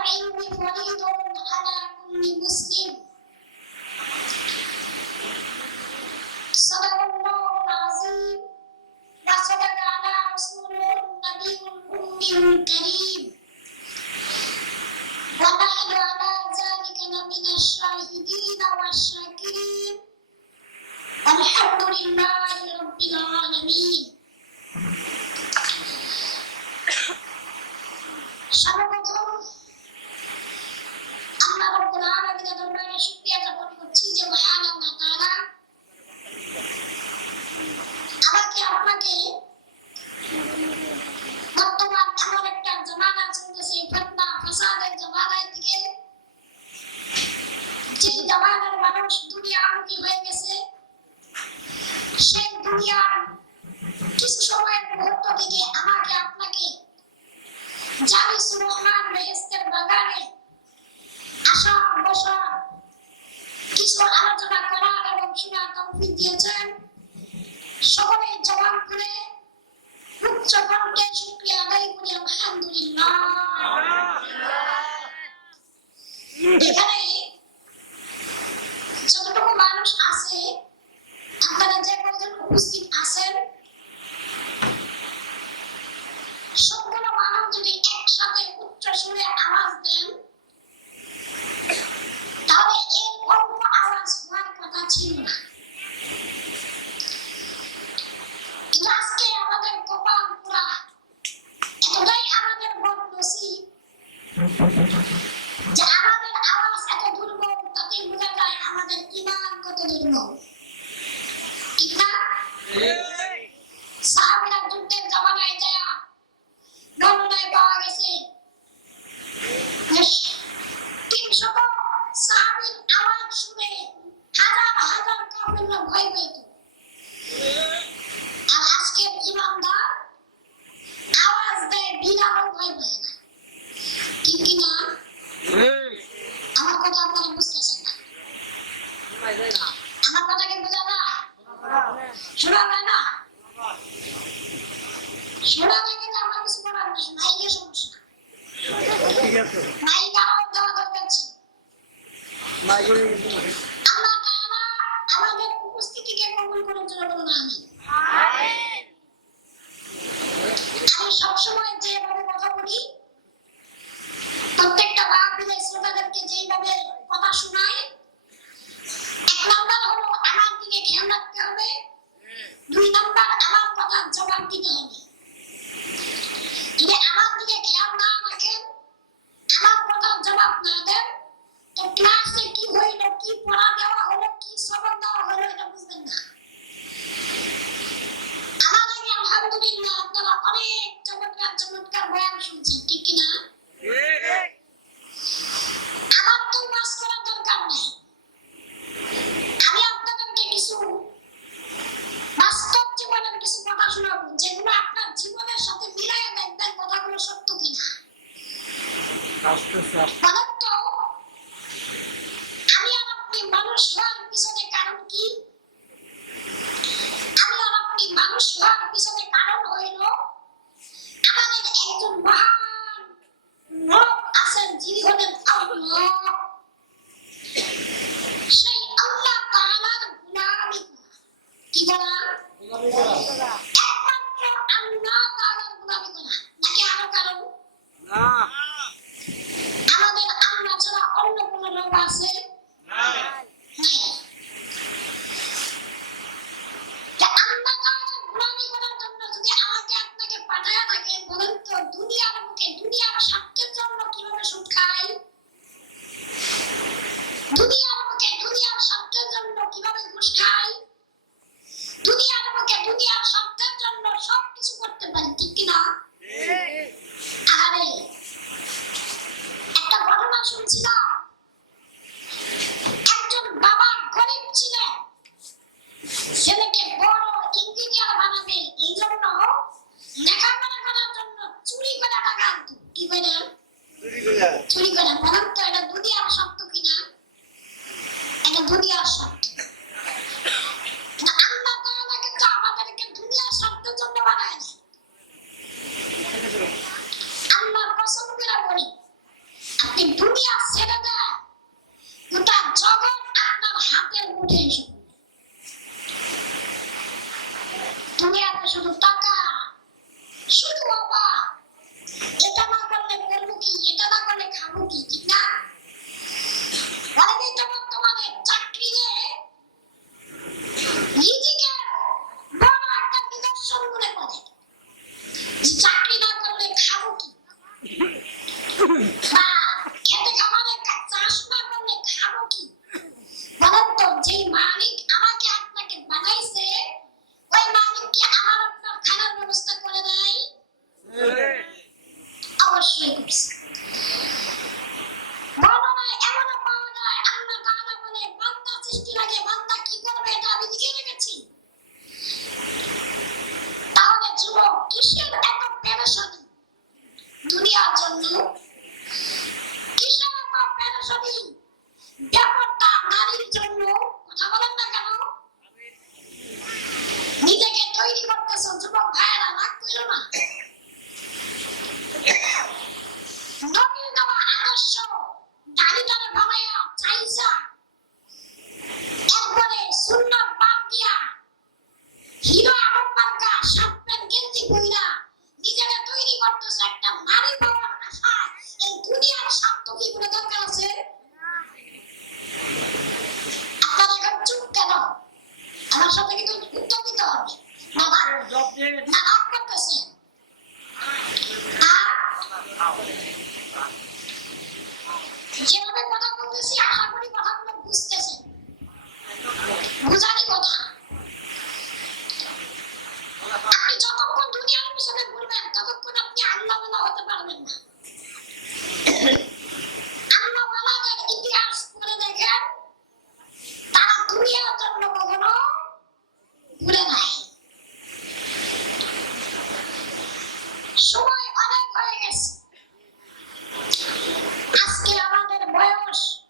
طلب العلم فريضة على كل مسلم জমানার মানুষ দুনিয়ামুখী হয়ে গেছে। সেই দুনিয়ার কিছু সময়ের মুহূর্ত থেকে আমাকে আপনাকে জালিস রহমান বেহেস্তের বাগানে আসা বসা কিছু আলোচনা করার এবং শোনার তৌফিক দিয়েছেন। সকলে জবান করে উচ্চ কণ্ঠে শুক্রিয়া আদায় করি আলহামদুলিল্লাহ। এখানে যতটুকু মানুষ আছে, আপনারা যে উপস্থিত আছেন সবগুলো মানুষ যদি একসাথে উচ্চ সুরে আওয়াজ দেন, তাহলে এই অল্প আওয়াজ হওয়ার কথা ছিল না। আজকে আমাদের কপাল পুরা এতটাই আমাদের বদনসিব। যে আমাদের আওয়াজ এত দুর্বল তাতে বোঝা যায় আমাদের ইমান কত দুর্বল ঠিক না সাহাবিরা যুদ্ধের জামানায় যায় নমুনায় পাওয়া গেছে তিনশত সাহাবির আওয়াজ শুনে হাজার হাজার কাফেররা ভয় পেত আর আজকের ইমানদার আওয়াজ দেয় বিড়ালও ভয় পায় না ঠিক কিনা আমার কথা আপনারা বুঝতেছেন না আমার কথা কি বোঝা যায় শোনা যায় না। শোনা যায় কিন্তু আমার কিছু করার নেই মাইকের সমস্যা মাইক আরও দেওয়া দরকার ছিল। আল্লাহ তাআলা আমাদের উপস্থিতিকে কবুল করার জন্য বলুন আমি আমি সবসময় যেভাবে কথা বলি প্রত্যেকটা মাহফিলে শ্রোতাদেরকে যেইভাবে কথা শোনাই এক নাম্বার হলো আমার দিকে খেয়াল রাখতে হবে। দুই নাম্বার আমার কথার জবাব দিতে হবে। যদি আমার দিকে খেয়াল না রাখেন আমার কথার জবাব না দেন তো ক্লাসে কি হইল, কি পড়া দেওয়া হলো, কি সবক দেওয়া হলো, এটা বুঝবেন না। আমার আগে আলহামদুলিল্লাহ, আপনারা অনেক চমৎকার চমৎকার বয়ান শুনছেন, ঠিক কিনা আমার তো মাস করার দরকার নেই আমি আপনাদেরকে কিছু বাস্তব জীবনের কিছু কথা শোনাবো যেগুলো আপনার জীবনের সাথে মিলাইয়া দেখবেন কথাগুলো সত্য কিনা বলেন তো আমি আর আপনি মানুষ হওয়ার পিছনে কারণ কি আমি আর আপনি মানুষ হওয়ার পিছনে কারণ হইল আমাদের একজন মহান লোক আছেন যিনি হলেন আল্লাহ সেই আল্লাহ তাআলার গুলামি করা কি করা একমাত্র আল্লাহ তাআলার গুলামি করা নাকি আরও কারণ আমাদের আল্লাহ ছাড়া অন্য কোনো Буряша. ¡Haz que la manden huevos!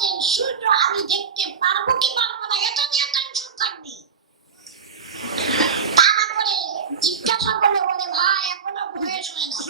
আমাকে সূর্য আমি দেখতে পারব কি পারব না, এটা নিয়ে টেনশন থাকবি তারপরে জিজ্ঞাসা করল বলে, ভাই, এখনও বয়স হয় না।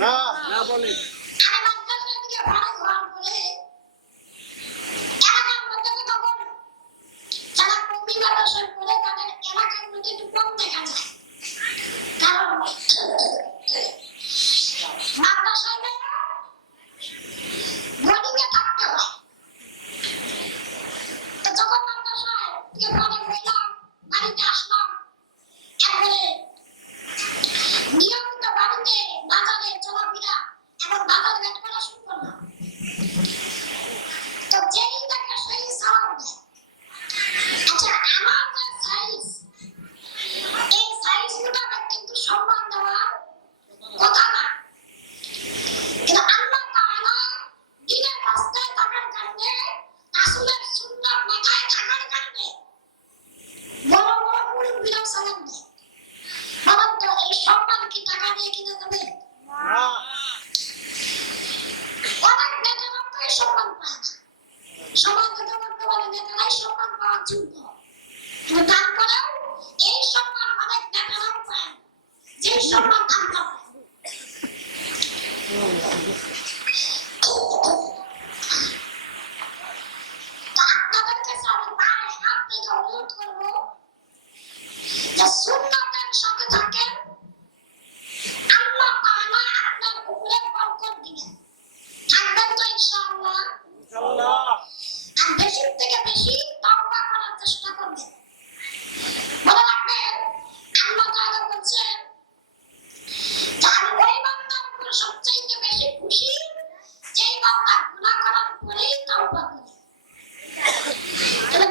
না। না বলে। এলাকার মধ্যে একটু কম দেখা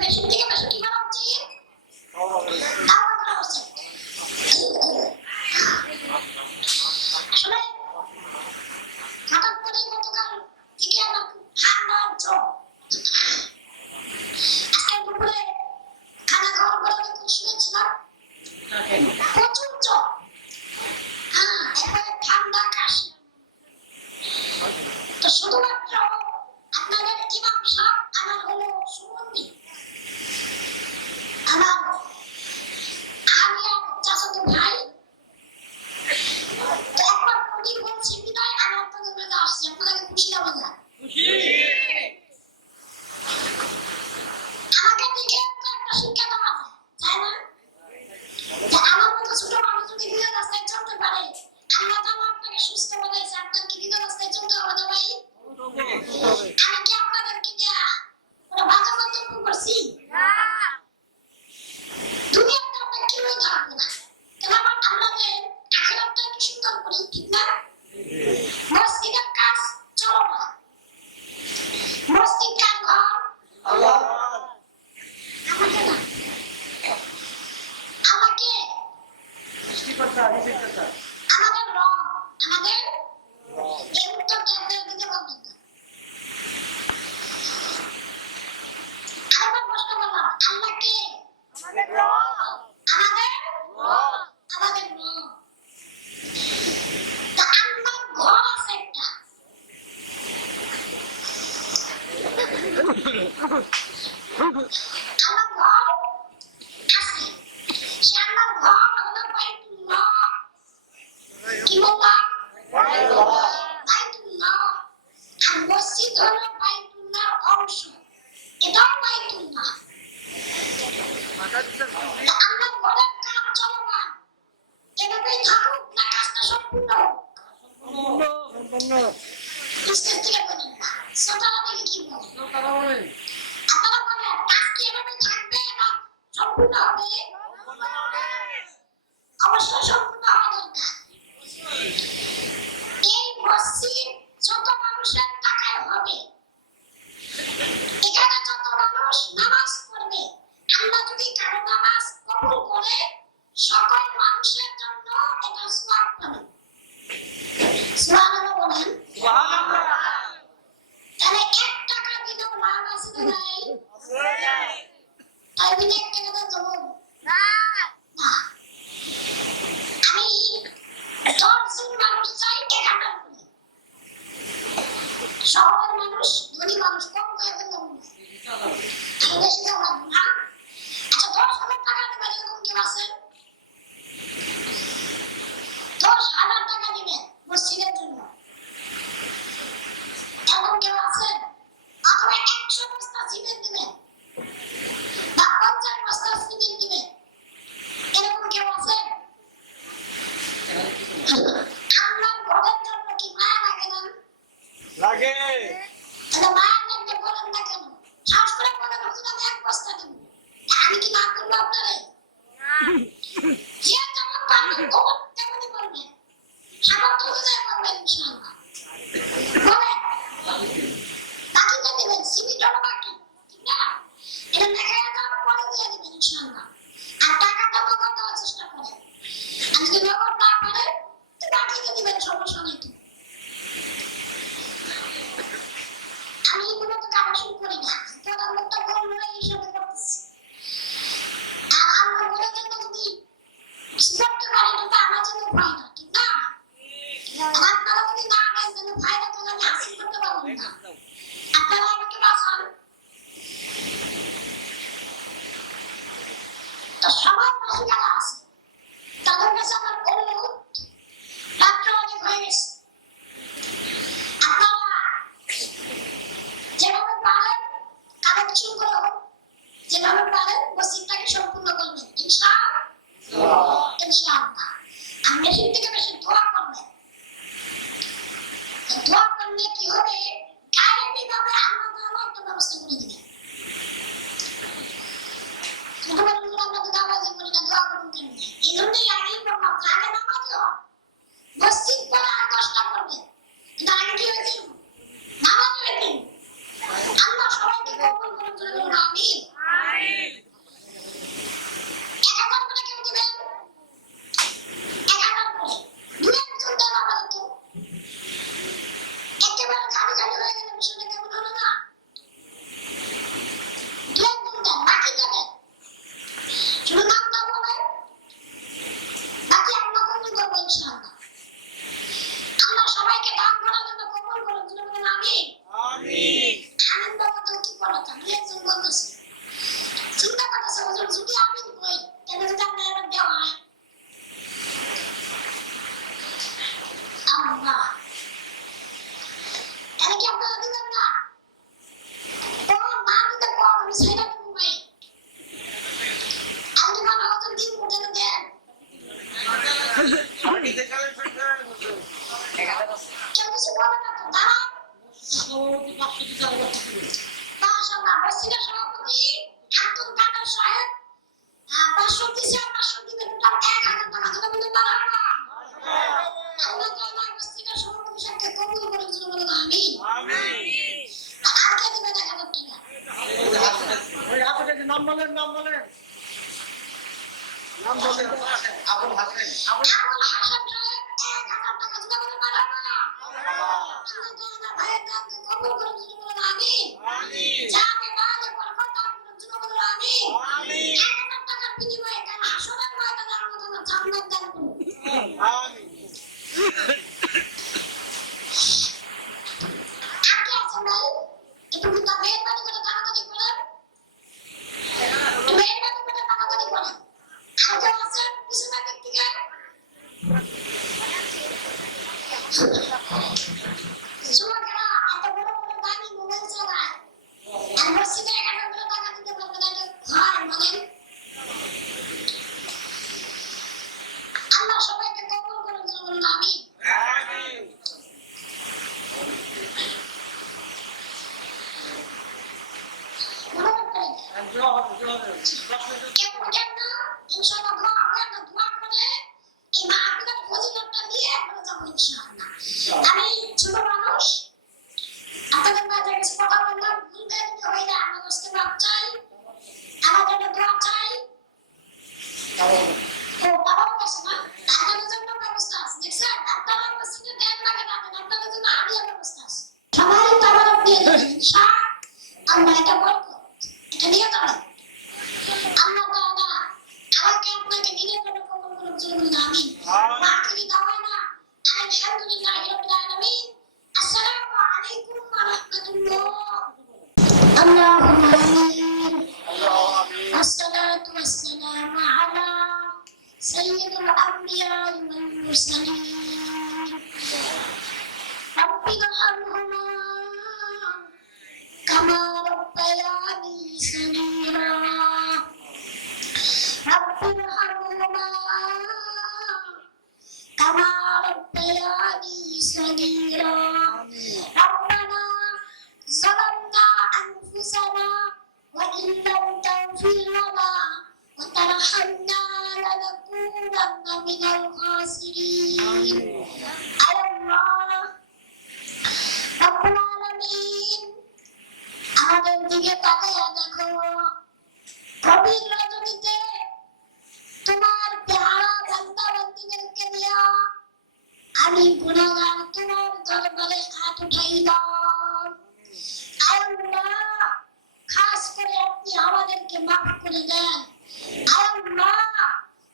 y কেন আমি ছোট মানুষ আপনাদের মাঝে কিছু কথা বললাম ভুল বেরোতে হইলে আমার কাছে চাই আমার জন্য দোয়া চাই ও বাবার কাছে না আপনাদের জন্য ব্যবস্থা আছে দেখছেন আপনারা মসজিদে দেন লাগে না আপনাদের জন্য আমিও ব্যবস্থা আছে সবাই তাবার দিয়ে দেন আল্লাহ এটা এটা নিয়ে যাবেন আল্লাহ তাআলা আমাকে আপনাকে দিনের জন্য কবুল করুন জরুরি আমিন আমিন। আখিরি দাওয়ানা আলহামদুলিল্লাহি রাব্বিল আলামিন আসসালামু আলাইকুম ওয়া রাহমাতুল্লাহ اللهم آمين اللهم آمين والصلاة والسلام على سيد الأنبياء والمرسلين رب ارحمهما كما ربياني صغيرا. رب ارحمهما. كما ربياني صغيرا. ربنا ظلمنا أنفسنا وإن لم تغفر لنا وترحمنا لنكونن من الخاسرين. على الله رب العالمين আমাদের দিকে তাকাইয়া দেখো। গভীর রজনীতে তোমার পেয়ারা বান্দা বান্দিদেরকে দিয়া আমি গুণাগার তোমার দরবারে হাত উঠাইলাম। আল্লাহ, খাস করে আপনি আমাদেরকে মাফ করে দেন। আল্লাহ,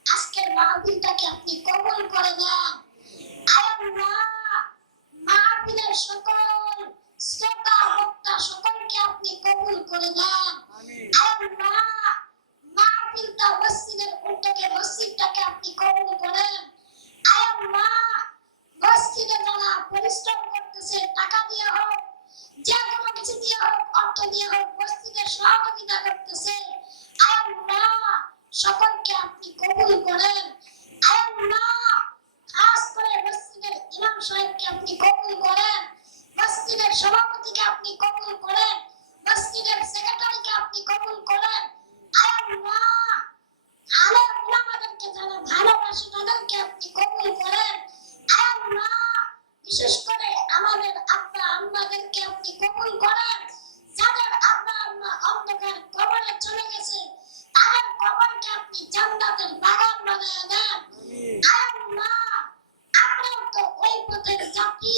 আজকের মাহফিলটাকে আপনি কবুল করে দেন আল্লাহ, মাহফিলের সকল শ্রোতা বক্তা সকলকে আপনি কবুল করে দেন আল্লাহ মাহফিলটা মসজিদের উদ্যোগে মসজিদটাকে আপনি কবুল করেন। আল্লাহ মসজিদে যারা পরিশ্রম করতেছে টাকা দিয়ে হোক যে কোনো কিছু দিয়ে হোক অর্থ দিয়ে হোক মসজিদের সহযোগিতা করতেছে আল্লাহ সকলকে আপনি কবুল করেন। আল্লাহ খাস করে মসজিদের ইমাম সাহেবকে আপনি কবুল করেন। সভাপতিকে আপনি কবুল করেন মসজিদের সেক্রেটারিকে আপনি কবুল করেন। আল্লাহ! আলে উলামাদেরকে যারা ভালোবাসে তাদেরকে আপনি কবুল করেন। আল্লাহ! বিশেষ করে আমাদের আব্বা আম্মাদেরকে আপনি কবুল করেন। যাদের আব্বা আম্মা অন্ধকার কবরে চলে গেছে তাদের কবরকে আপনি জান্নাতের বাগান বানিয়ে দেন। আল্লাহ! আমরাও তো ওই পথের যাত্রী।